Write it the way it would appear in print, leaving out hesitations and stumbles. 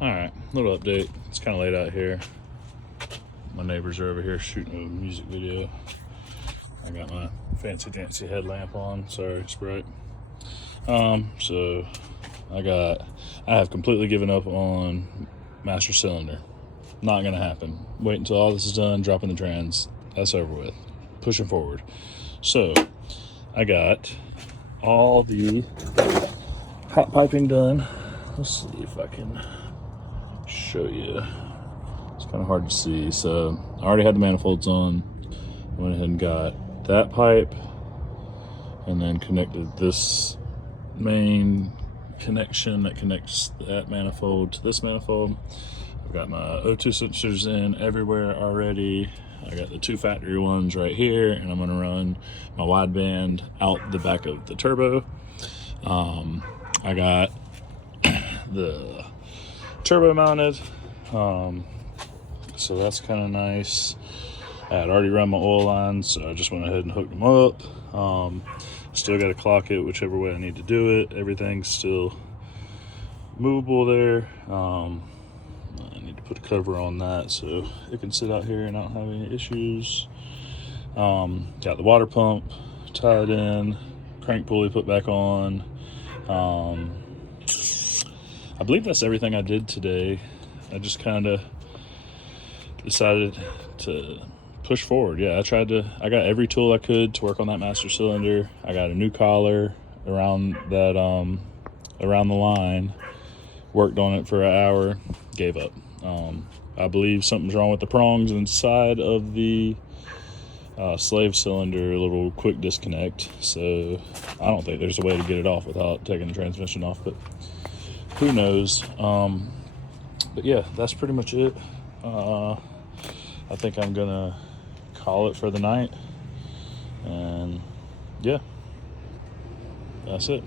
Alright, little update. It's kind of late out here. My neighbors are over here shooting a music video. I got my fancy dancy headlamp on. Sorry, it's bright. So I have completely given up on master cylinder. Not gonna happen. Wait until all this is done, dropping the trans. That's over with. Pushing forward. So I got all the hot piping done. Let's see if I can show you. It's kind of hard to see. So I already had the manifolds on. Went ahead and got that pipe and then connected this main connection that connects that manifold to this manifold. I've got my O2 sensors in everywhere already. I got the 2 factory ones right here, and I'm going to run my wideband out the back of the turbo. I got the turbo mounted, so that's kind of nice. I had already run my oil lines, so I just went ahead and hooked them up. Still got to clock it whichever way I need to do it. Everything's still movable there. I need to put a cover on that so it can sit out here and I don't have any issues. Got the water pump tied in, crank pulley put back on. I believe that's everything I did today. I just kind of decided to push forward. Yeah, I got every tool I could to work on that master cylinder. I got a new collar around that, around the line, worked on it for an hour, gave up. I believe something's wrong with the prongs inside of the slave cylinder, a little quick disconnect. So I don't think there's a way to get it off without taking the transmission off, but who knows. But yeah, that's pretty much it. I think I'm gonna call it for the night, and yeah, that's it.